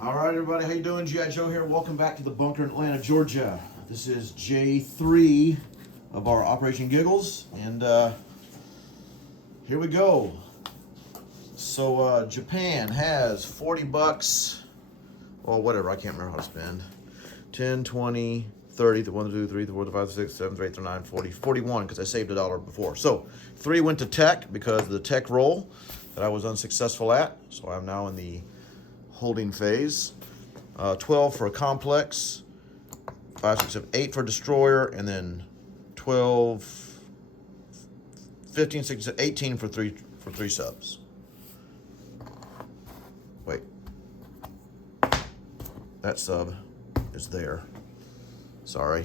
All right, everybody, how you doing? G.I. Joe here. Welcome back to the bunker in Atlanta, Georgia. This is J3 of our Operation Giggles, and here we go. So Japan has 40 bucks, or whatever, I can't remember how to spend. 10, 20, 30, 1, 2, 3, 4, 5, 6, 7, 8, 9, 40, 41, because I saved $1 before. So 3 went to tech because of the tech roll that I was unsuccessful at. So I'm now in the holding phase. 12 for a complex, 5, 6, 7, 8 for a destroyer, and then 12, 15, 16, 18 for three subs. Wait, that sub is there. Sorry.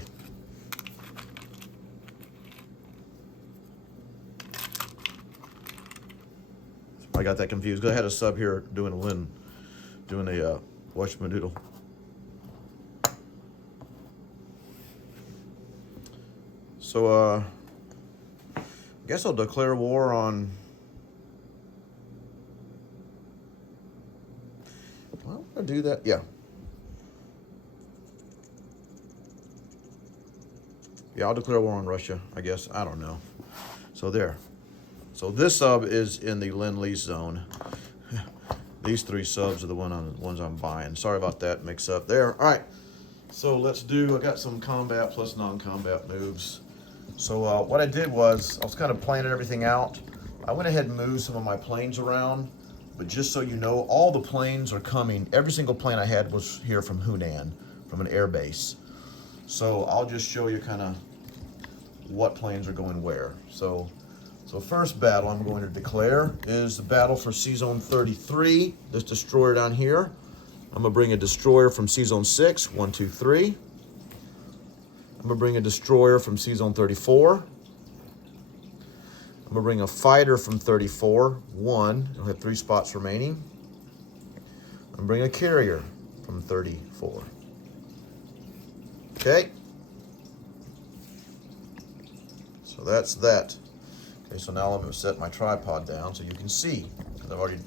I got that confused because I had a sub here doing a whatchamadoodle. So I guess I'll declare war on. Well, I'll do that. Yeah. Yeah, I'll declare war on Russia, I guess. I don't know. So there. So this sub is in the Lend-Lease zone. These 3 subs are the ones I'm buying. Sorry about that mix up there. All right. So let's do, I got some combat plus non-combat moves. So what I did was, I was kind of planning everything out. I went ahead and moved some of my planes around, but just so you know, all the planes are coming. Every single plane I had was here from Hunan, from an air base. So I'll just show you kind of what planes are going where. So first battle I'm going to declare is the battle for C-Zone 33, this destroyer down here. I'm gonna bring a destroyer from C-Zone 6, 1, 2, 3. I'm gonna bring a destroyer from C-Zone 34. I'm gonna bring a fighter from 34, 1. I'll have 3 spots remaining. I'm gonna bring a carrier from 34. Okay. So that's that. Okay, so now I'm going to set my tripod down so you can see, because I've already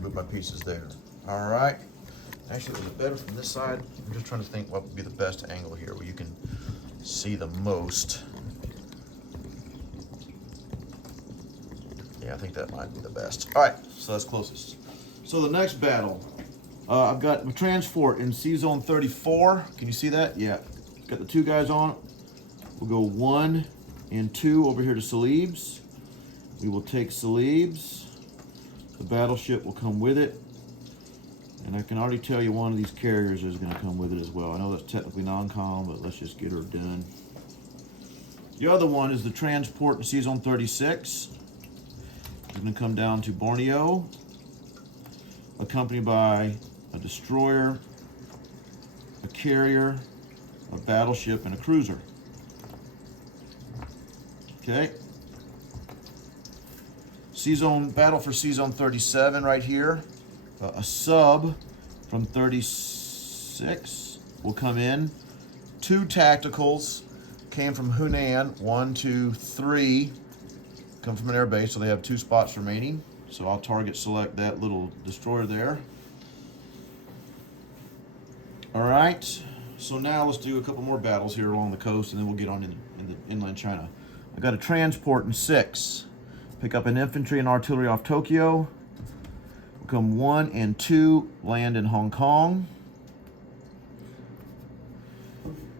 moved my pieces there. All right. Actually, is it better from this side? I'm just trying to think what would be the best angle here where you can see the most. Yeah, I think that might be the best. All right, so that's closest. So the next battle, I've got a transport in C-Zone 34. Can you see that? Yeah. Got the 2 guys on it. We'll go 1 and 2 over here to Celebes. We will take Celebes. The battleship will come with it. And I can already tell you one of these carriers is going to come with it as well. I know that's technically non-com, but let's just get her done. The other one is the transport in C-Zone 36. It's going to come down to Borneo, accompanied by a destroyer, a carrier, a battleship, and a cruiser. Okay. C-Zone battle for C-Zone 37 right here. A sub from 36 will come in. 2 tacticals came from Hunan. 1, 2, 3 come from an air base, so they have 2 spots remaining. So I'll target select that little destroyer there. All right. So now let's do a couple more battles here along the coast, and then we'll get on in the inland China. I got a transport in 6. Pick up an infantry and artillery off Tokyo. We'll come 1 and 2, land in Hong Kong.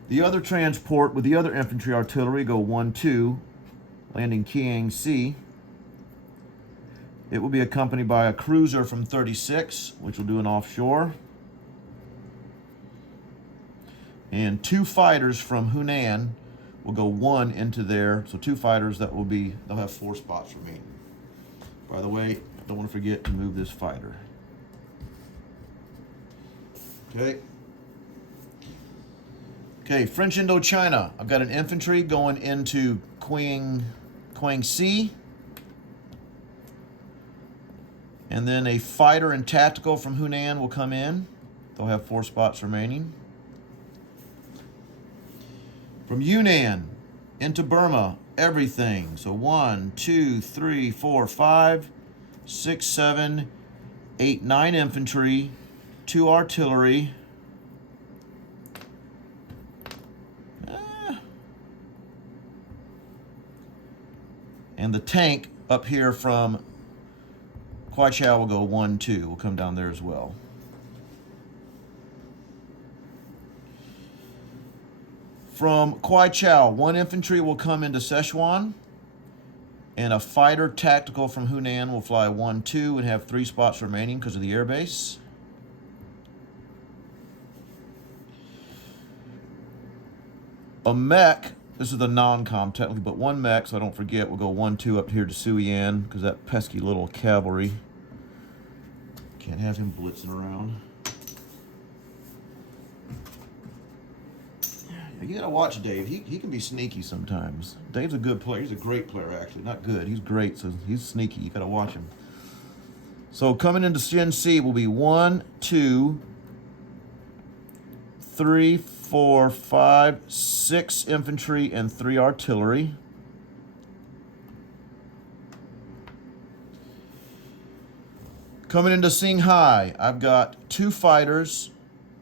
The other transport with the other infantry artillery go 1, 2, land in Kiang Sea. It will be accompanied by a cruiser from 36, which will do an offshore. And 2 fighters from Hunan will go 1 into there. So 2 fighters, they'll have 4 spots remaining. By the way, don't want to forget to move this fighter. Okay. Okay, French Indochina. I've got an infantry going into Kiang Sea. And then a fighter and tactical from Hunan will come in. They'll have 4 spots remaining. From Yunnan into Burma, everything. So 1, 2, 3, 4, 5, 6, 7, 8, 9 infantry, 2 artillery. And the tank up here from Kwai Chao will go 1, 2. Will come down there as well. From Kwai Chao, 1 infantry will come into Sichuan, and a fighter tactical from Hunan will fly 1, 2 and have 3 spots remaining because of the airbase. A mech, this is the non-com technically, but 1 mech, so I don't forget, will go 1, 2 up here to Suiyan because that pesky little cavalry. Can't have him blitzing around. You gotta watch Dave. He can be sneaky sometimes. Dave's a good player. He's a great player, actually. Not good. He's great, so he's sneaky. You gotta watch him. So coming into Shin Si will be 1, 2, 3, 4, 5, 6 infantry and 3 artillery. Coming into Qinghai, I've got 2 fighters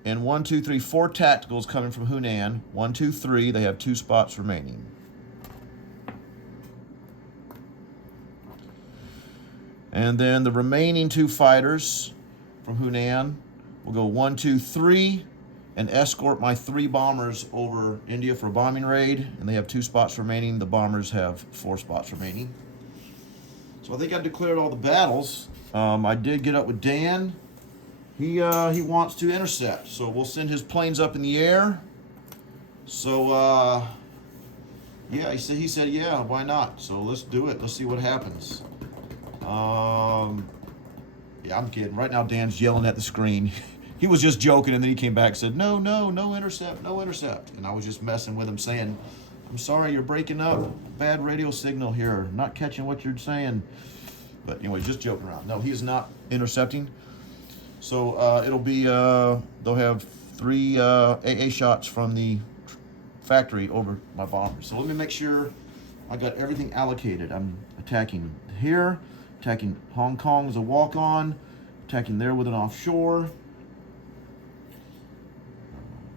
and 1, 2, 3, 4 tacticals coming from Hunan. 1, 2, 3. They have 2 spots remaining. And then the remaining 2 fighters from Hunan will go 1, 2, 3 and escort my 3 bombers over India for a bombing raid. And they have 2 spots remaining. The bombers have 4 spots remaining. So I think I declared all the battles. I did get up with Dan. He wants to intercept, so we'll send his planes up in the air. So yeah, he said yeah, why not? So let's do it. Let's see what happens. Yeah, I'm kidding. Right now Dan's yelling at the screen. He was just joking, and then he came back and said, no intercept, no intercept. And I was just messing with him, saying, I'm sorry, you're breaking up. Bad radio signal here. Not catching what you're saying. But anyway, just joking around. No, he is not intercepting. So it'll be, they'll have 3 AA shots from the factory over my bombers. So let me make sure I got everything allocated. I'm attacking here, attacking Hong Kong as a walk-on, attacking there with an offshore,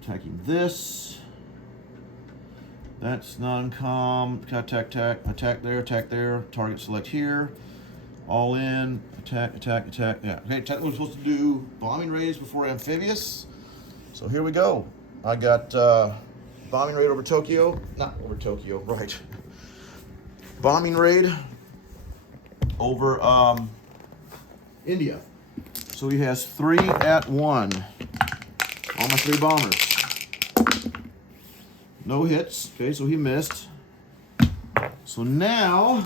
attacking this. That's non-com, attack there, target select here. All in, attack. Yeah, okay, technically we're supposed to do bombing raids before amphibious. So here we go. I got bombing raid over Tokyo. Not over Tokyo, right. Bombing raid over India. So he has 3 at 1. All my 3 bombers. No hits, okay, so he missed. So now,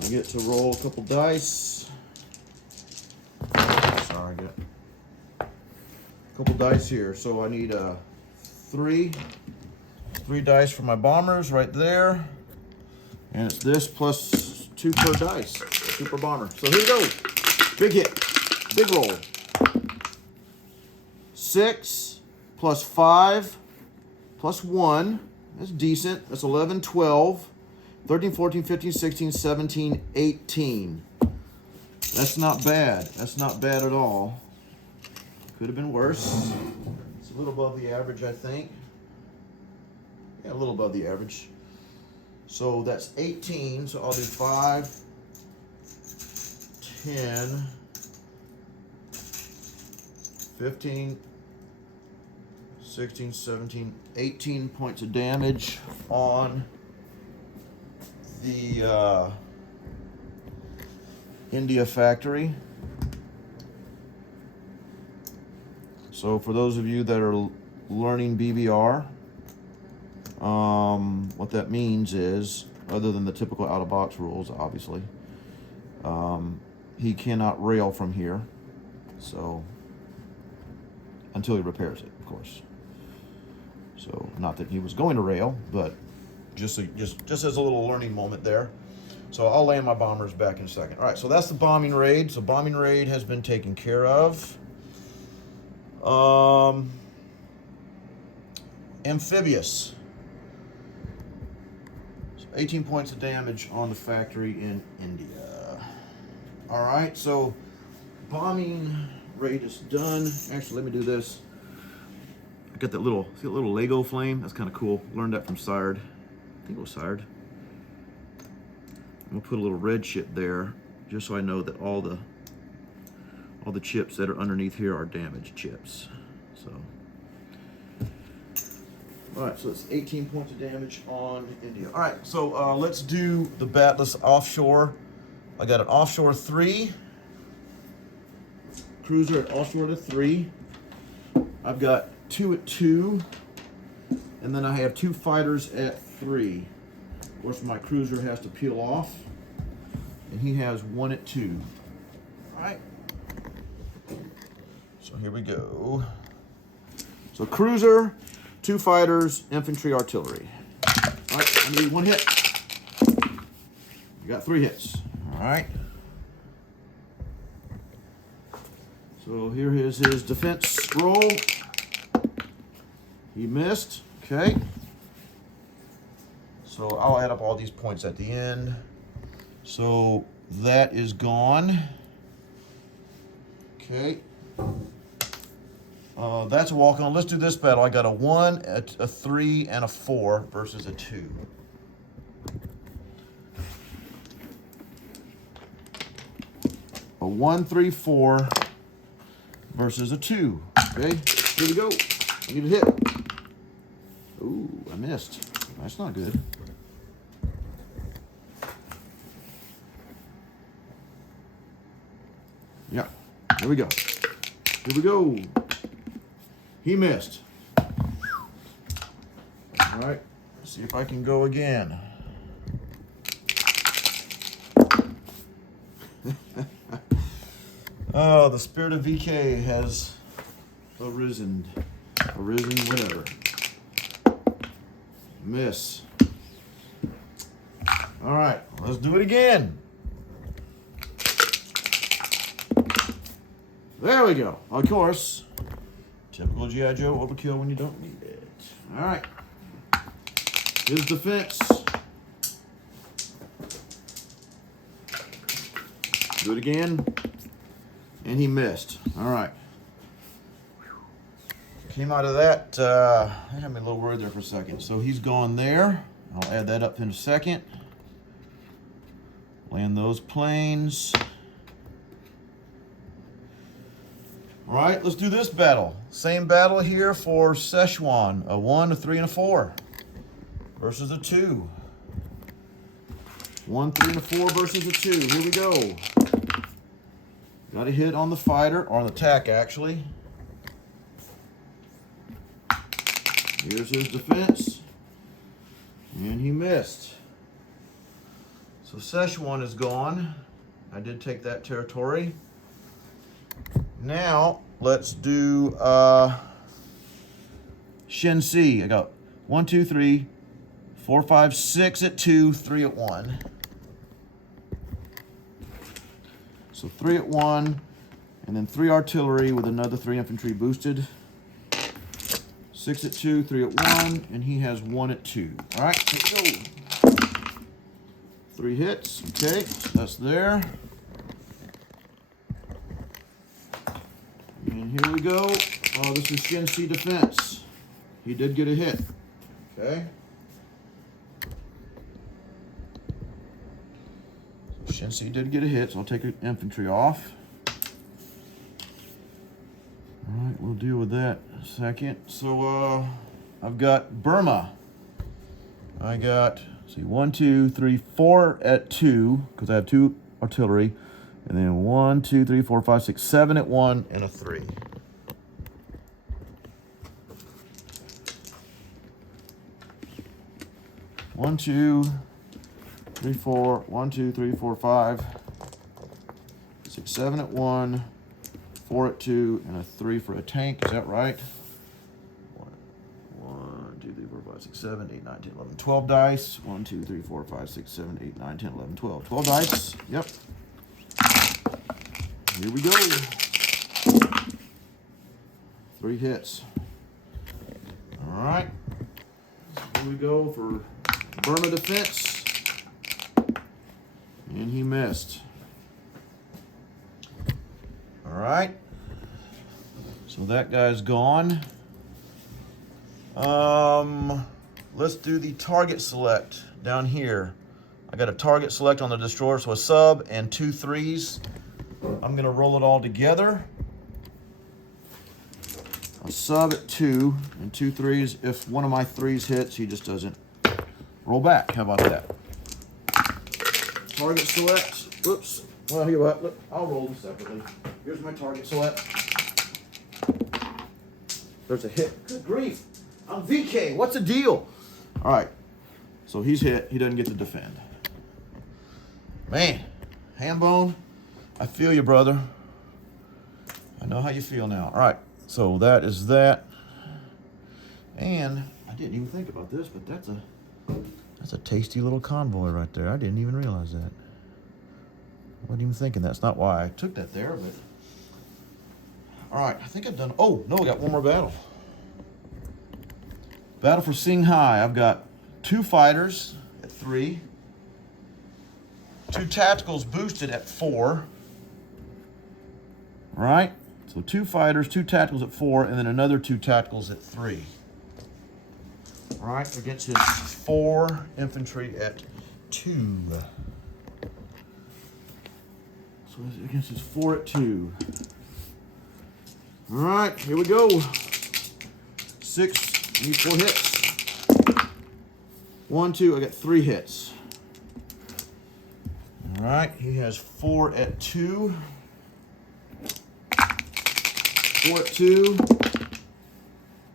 I get to roll a couple dice. Sorry, I got a couple dice here. So I need 3 dice for my bombers right there. And it's this plus 2 per dice, 2 per bomber. So here we go. Big hit, big roll. 6 plus 5 plus 1. That's decent. That's 11, 12. 13, 14, 15, 16, 17, 18. That's not bad. That's not bad at all. Could have been worse. It's a little above the average, I think. Yeah, a little above the average. So that's 18. So I'll do 5, 10, 15, 16, 17, 18 points of damage on the India factory. So for those of you that are learning BBR, what that means is, other than the typical out-of-box rules, obviously, he cannot rail from here. So until he repairs it, of course. So not that he was going to rail, but just as a little learning moment there. So I'll land my bombers back in a second. All right, so that's the bombing raid. So bombing raid has been taken care of. Amphibious. So 18 points of damage on the factory in India. All right, so bombing raid is done. Actually, let me do this. I got that little, see that little Lego flame? That's kind of cool. Learned that from Sired. I think it was Sired. I'm gonna put a little red chip there, just so I know that all the chips that are underneath here are damaged chips. So, all right, so it's 18 points of damage on India. All right, so let's do the batless offshore. I got an offshore 3, cruiser at offshore to 3. I've got 2 at 2, and then I have 2 fighters at 3. Of course, my cruiser has to peel off, and he has 1 at 2. All right. So here we go. So cruiser, 2 fighters, infantry, artillery. All right, I need 1 hit. You got 3 hits. All right. So here is his defense roll. He missed. Okay. So I'll add up all these points at the end. So that is gone. Okay. That's a walk on. Let's do this battle. I got a 1, a 3, and a 4 versus a 2. A 1, 3, 4 versus a 2. Okay, here we go. I need a hit. Ooh, I missed. That's not good. Yeah, here we go. Here we go. He missed. All right, let's see if I can go again. Oh, the spirit of VK has arisen. Arisen, whatever. Miss. All right, let's do it again. There we go. Of course, typical G.I. Joe overkill when you don't need it. All right. His defense. Do it again. And he missed. All right. Came out of that. I had me a little worried there for a second. So he's gone there. I'll add that up in a second. Land those planes. All right, let's do this battle. Same battle here for Szechuan. A 1, a 3, and a 4 versus a 2. 1, 3, and a 4 versus a 2. Here we go. Got a hit on the fighter, or on the attack, actually. Here's his defense. And he missed. So Szechuan is gone. I did take that territory. Now, let's do Shensi. I got 1, 2, 3, 4, 5, 6 at 2, 3 at 1. So 3 at 1, and then 3 artillery with another 3 infantry boosted. 6 at 2, 3 at 1, and he has 1 at 2. All right, here we go. 3 hits. Okay, that's there. And here we go. Oh, this is Shensi defense. He did get a hit. Okay. Shensi did get a hit, so I'll take an infantry off. All right, we'll deal with that in a second. So I've got Burma. I got, let's see, 1, 2, 3, 4 at 2, because I have 2 artillery. And then 1, 2, 3, 4, 5, 6, 7 at 1, and a 3. One, 2, 3, 4, 1, 2, 3, 4, 5, 6, 7 at 1, 4 at 2, and a 3 for a tank. Is that right? 1, 2, 3, 4, 5, 6, 7, 8, 9, 10, 11, 12 dice. 1, 2, 3, 4, 5, 6, 7, 8, 9, 10, 11, 12. 12 dice. Yep. Here we go. 3 hits. All right. Here we go for Burma defense. And he missed. All right. So that guy's gone. Let's do the target select down here. I got a target select on the destroyer, so a sub and 2 3s. I'm gonna roll it all together. A sub at 2 and 2 3s. If one of my 3s hits, he just doesn't roll back. How about that? Target select. Whoops. Well, here, what? Look, I'll roll them separately. Here's my target select. There's a hit. Good grief. I'm VK. What's the deal? All right. So he's hit. He doesn't get to defend. Man, Hambone, I feel you, brother. I know how you feel now. All right. So that is that. And I didn't even think about this, but that's a tasty little convoy right there. I didn't even realize that. I wasn't even thinking that's not why I took that there, but. All right, I think I've done, oh, no, I got one more battle. Battle for Singhai. I've got 2 fighters at 3. 2 tacticals boosted at 4. All right, so 2 fighters, 2 tacticals at 4, and then another 2 tacticals at 3. All right, against his 4 infantry at 2. So against his 4 at 2. All right, here we go. 6, need 4 hits. 1, 2, I got 3 hits. All right, he has 4 at 2. 4 at 2.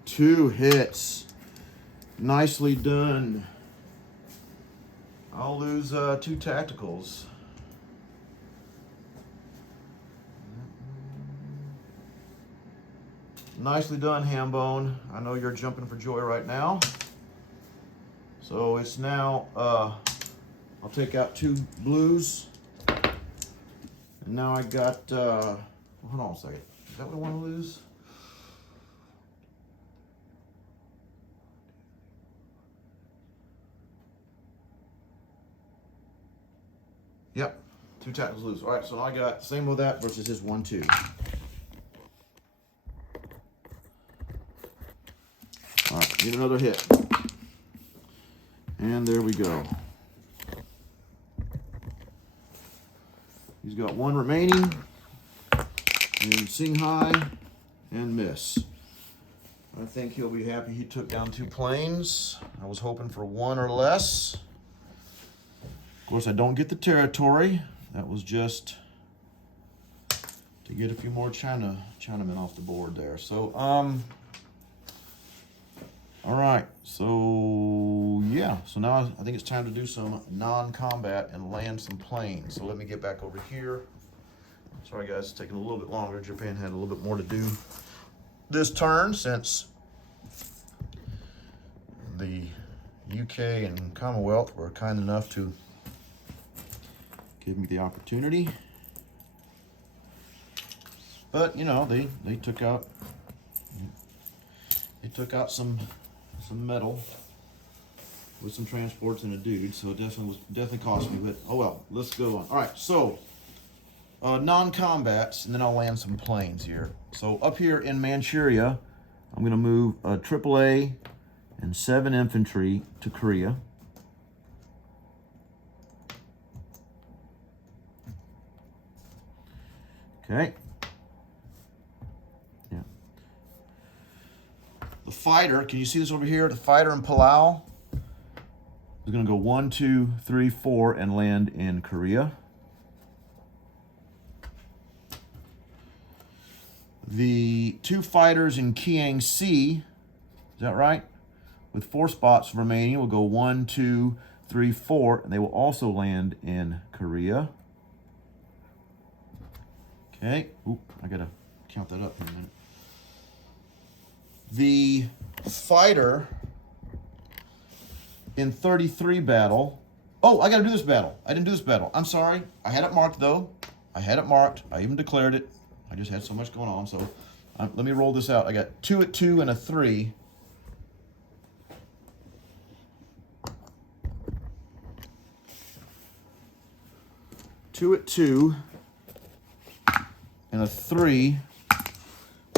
2 hits. Nicely done. I'll lose 2 tacticals. Nicely done, Hambone. I know you're jumping for joy right now. So it's now, I'll take out 2 blues. And now I got, hold on a second. Is that what I want to lose? Yep, 2 tackles loose. All right, so now I got same with that versus his 1, 2. All right, need another hit. And there we go. He's got 1 remaining. And Singhai and miss. I think he'll be happy he took down 2 planes. I was hoping for 1 or less. Of course, I don't get the territory. That was just to get a few more Chinamen off the board there. So, all right, so yeah, so now I think it's time to do some non-combat and land some planes. So let me get back over here. Sorry guys, it's taking a little bit longer. Japan had a little bit more to do this turn since the UK and Commonwealth were kind enough to give me the opportunity. But you know, they took out some metal with some transports and a dude, so it definitely cost me, but oh well, let's go on. All right, so non-combats, and then I'll land some planes here. So up here in Manchuria, I'm gonna move a AAA and 7 infantry to Korea. Okay. Yeah. The fighter, can you see this over here? The fighter in Palau is going to go 1, 2, 3, 4 and land in Korea. The 2 fighters in Kiang Sea, is that right? With 4 spots remaining, will go 1, 2, 3, 4, and they will also land in Korea. Okay, oop, I gotta count that up in a minute. The fighter in 33 battle. Oh, I gotta do this battle. I didn't do this battle. I'm sorry. I had it marked though. I had it marked. I even declared it. I just had so much going on. So let me roll this out. I got 2 at 2 and a 3. Two at 2. And a 3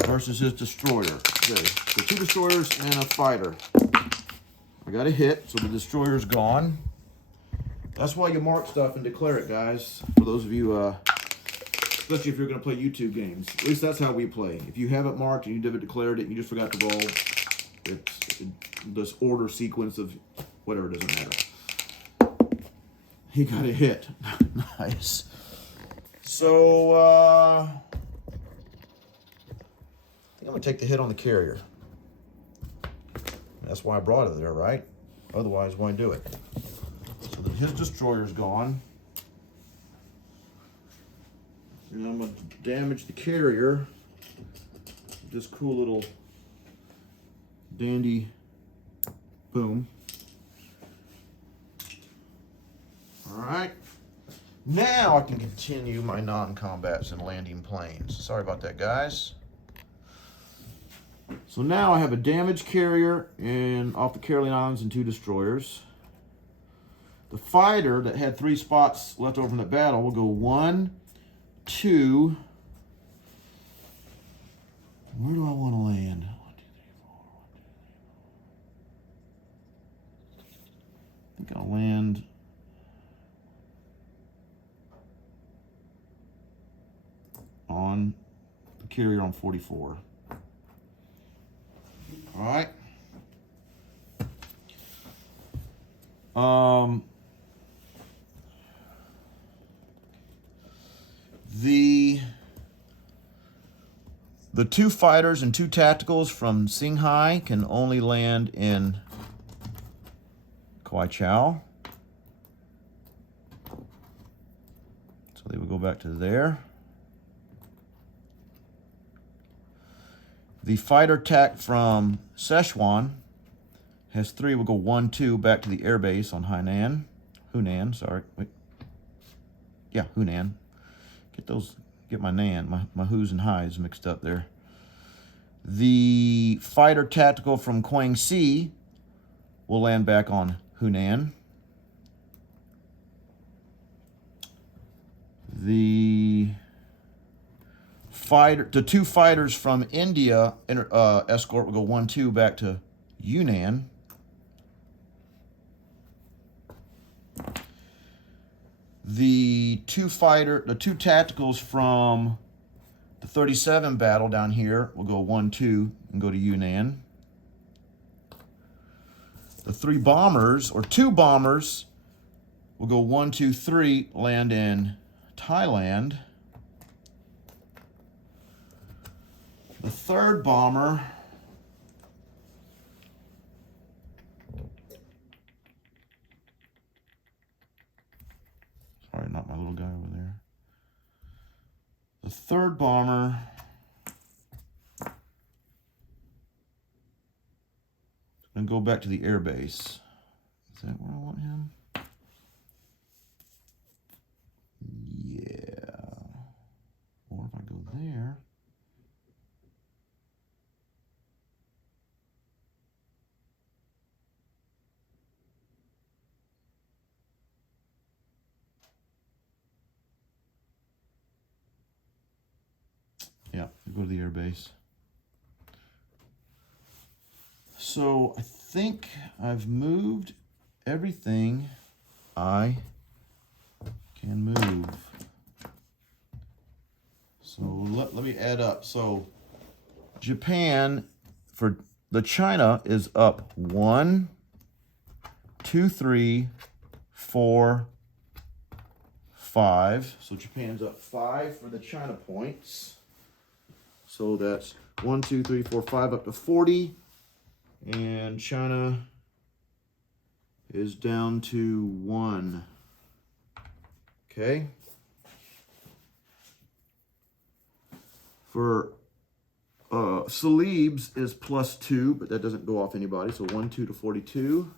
versus his destroyer. Okay, so 2 destroyers and a fighter. I got a hit, so the destroyer's gone. That's why you mark stuff and declare it, guys. For those of you, especially if you're going to play YouTube games. At least that's how we play. If you have it marked and you haven't declared it and you just forgot to roll, it's this order sequence of whatever, doesn't matter. He got a hit. Nice. So, I think I'm going to take the hit on the carrier. That's why I brought it there, right? Otherwise, why do it? So then his destroyer's gone. And I'm going to damage the carrier. This cool little dandy boom. Alright. Now I can continue my non-combats and landing planes. Sorry about that, guys. So now I have a damaged carrier and off the Caroline Islands and 2 destroyers. The fighter that had 3 spots left over from that battle will go 1, 2. Where do I want to land? 1, 2, 3, 4. I think I'll land on the carrier on 44. All right. The 2 fighters and 2 tacticals from Singhai can only land in Kwai Chau. So they will go back to there. The fighter tac from Szechuan has 3. We'll go 1, 2 back to the air base on Hunan. Sorry, wait. Yeah, Hunan. Get my Nan, my who's and highs mixed up there. The fighter tactical from Guangxi will land back on Hunan. The 2 fighters from India escort will go 1, 2 back to Yunnan. The 2 tacticals from the 37 battle down here will go 1, 2 and go to Yunnan. The 3 bombers, or 2 bombers, will go 1, 2, 3, land in Thailand. The 3rd bomber sorry, not my little guy over there. The 3rd bomber is going to go back to the air base. Is that where I want him? Yeah. Or if I go there. Yeah, go to the air base. So I think I've moved everything I can move. So let me add up. So Japan for the China is up 1, 2, 3, 4, 5. So Japan's up 5 for the China points. So that's 1, 2, 3, 4, 5 up to 40. And China is down to 1. Okay. For Salib's is +2, but that doesn't go off anybody. So 1, 2 to 42.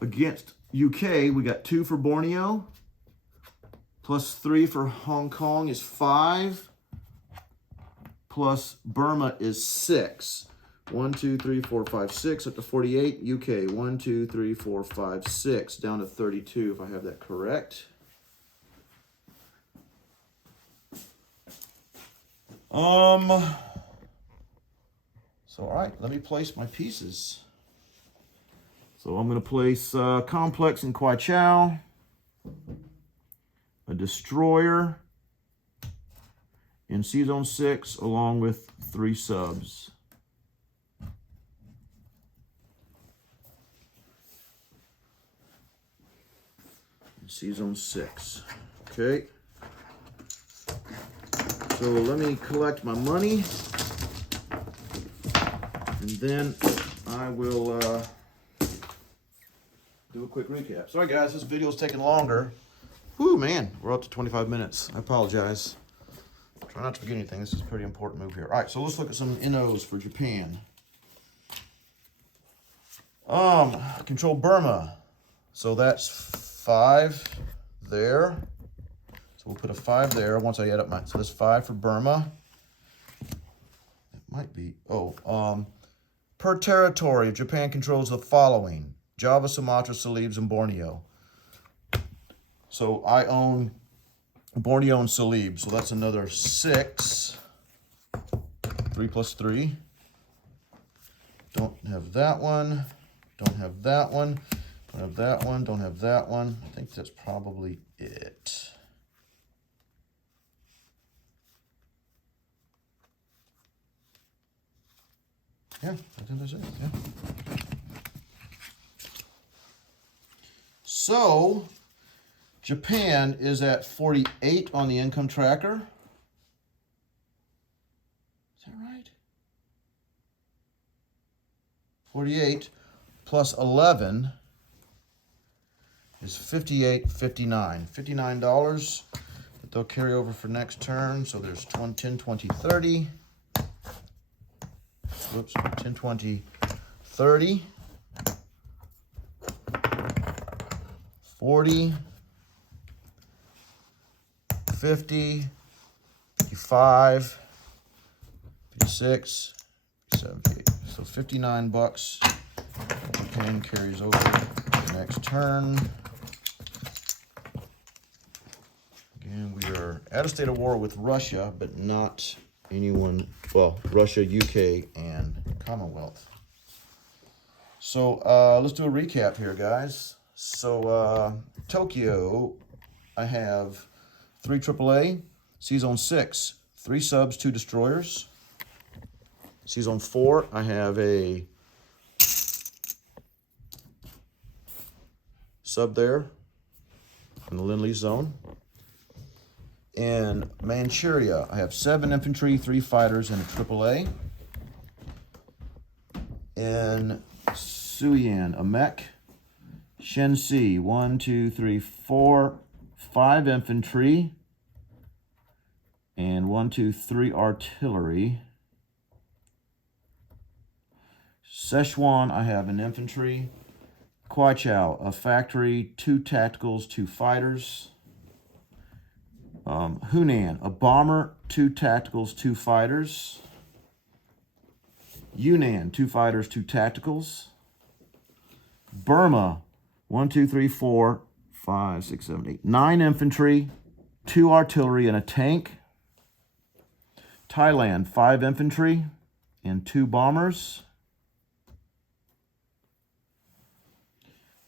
Against UK, we got 2 for Borneo. +3 for Hong Kong is 5. Plus Burma is 6. 1, 2, 3, 4, 5, 6 up to 48. UK 1, 2, 3, 4, 5, 6 down to 32 if I have that correct. So, all right, let me place my pieces. So I'm going to place Complex in Kwai Chow, a Destroyer in C-Zone 6, along with 3 subs. C-Zone 6. Okay. So let me collect my money, and then I will do a quick recap. Sorry guys, this video is taking longer. Whew, man, we're up to 25 minutes. I apologize. Try not to forget anything. This is a pretty important move here. All right, so let's look at some NOs for Japan. Control Burma. So that's 5 there. So we'll put a 5 there once I add up my, so that's 5 for Burma. It might be, per territory, Japan controls the following: Java, Sumatra, Celebes, and Borneo. So I own Borneo and Celebes, so that's another 6. 3 plus 3. Don't have that one. Don't have that one. Don't have that one. Don't have that one. I think that's probably it. Yeah, I think that's it. Yeah. So Japan is at 48 on the income tracker. Is that right? 48 plus 11 is 58.59. $59 that they'll carry over for next turn. So there's 10, 20, 30. Whoops, 10, 20, 30. 40. 50, 55, 56, 58. So $59. Japan carries over the next turn. Again, we are at a state of war with Russia, but not anyone, well, Russia, UK, and Commonwealth. So let's do a recap here, guys. So Tokyo, I have 3 AAA, C-Zone 6, 3 subs, 2 destroyers. C-Zone 4, I have a sub there in the Lend-Lease zone. In Manchuria, I have 7 infantry, 3 fighters, and a AAA. In Suian, a mech. Shensi, 1, 2, 3, 4, 5 infantry, and 1, 2, 3 artillery. Szechuan, I have an infantry. Kwai Chow, a factory, 2 tacticals, 2 fighters. Hunan, a bomber, 2 tacticals, 2 fighters. Yunnan, 2 fighters, 2 tacticals. Burma, 1, 2, 3, 4, 5, 6, 7, 8, 9 infantry, 2 artillery, and a tank. Thailand, 5 infantry and 2 bombers.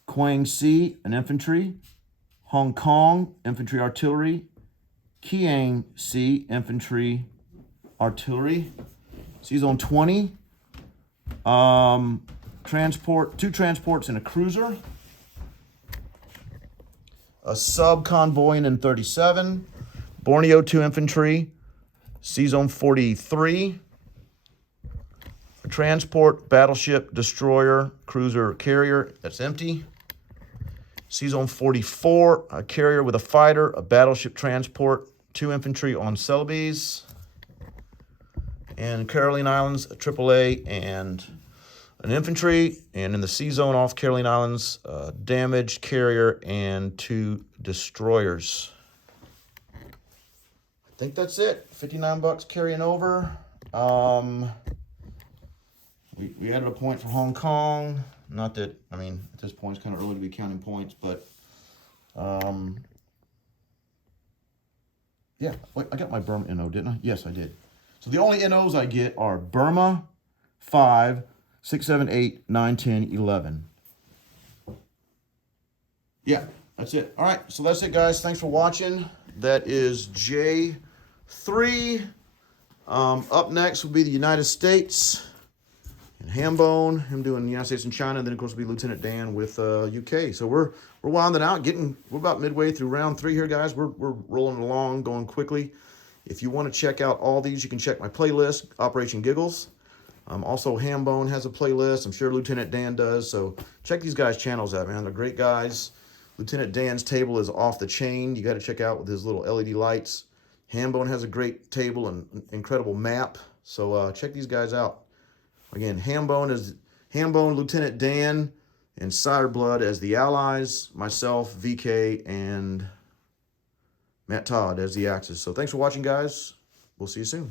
Guangxi, an infantry. Hong Kong, infantry, artillery. Kiangsi, infantry, artillery. C-Zone 20. Transport, 2 transports and a cruiser. A sub convoy in 37. Borneo, 2 infantry. C-Zone 43. A transport, battleship, destroyer, cruiser, carrier. That's empty. C-Zone 44. A carrier with a fighter, a battleship transport, 2 infantry on Celebes. And Caroline Islands, a AAA and an infantry, and in the C-Zone off Caroline Islands, damaged carrier and 2 destroyers. I think that's it. $59 carrying over. We added a point for Hong Kong. Not that, I mean, at this point it's kind of early to be counting points, but yeah. Wait, I got my Burma NO, didn't I? Yes, I did. So the only NOs I get are Burma, 5, 6, 7, 8, 9, 10, 11. Yeah, that's it. All right, so that's it, guys. Thanks for watching. That is J3. Up next will be the United States and Hambone, him doing the United States and China. Then, of course, will be Lieutenant Dan with UK. So we're winding out. We're about midway through round 3 here, guys. We're rolling along, going quickly. If you want to check out all these, you can check my playlist, Operation Giggles. Also, Hambone has a playlist. I'm sure Lieutenant Dan does. So check these guys' channels out, man. They're great guys. Lieutenant Dan's table is off the chain. You got to check out with his little LED lights. Hambone has a great table and incredible map. So check these guys out. Again, Hambone, Lieutenant Dan, and Ciderblood as the allies. Myself, VK, and Matt Todd as the Axis. So thanks for watching, guys. We'll see you soon.